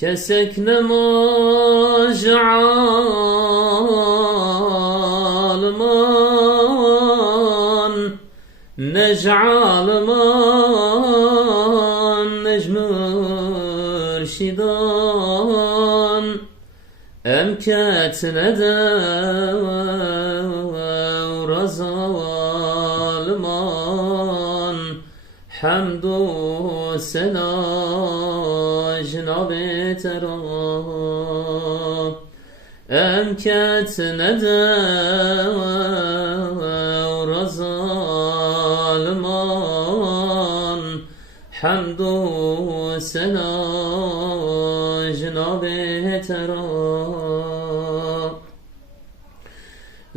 كسك نماج عالمان نجعالمان نجمر شدان أمكات ندى ورزالمان حمد وسنا جناب ترى أمكات ندى ورزالمان حمد وسنا جناب ترى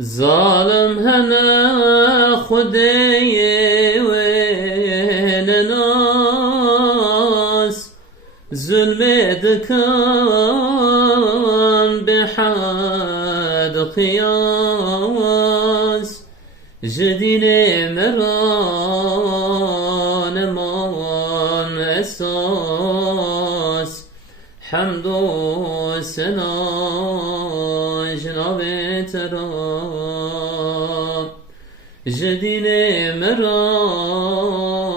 ظالم هنا خدي وين ناس ظلم دكان بحد قياس جدين مران مان اساس حمد وسنا جناب ترى جدين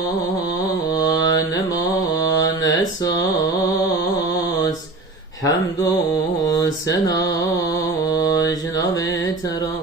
مران مان اساس حمد وسنا جناب ترى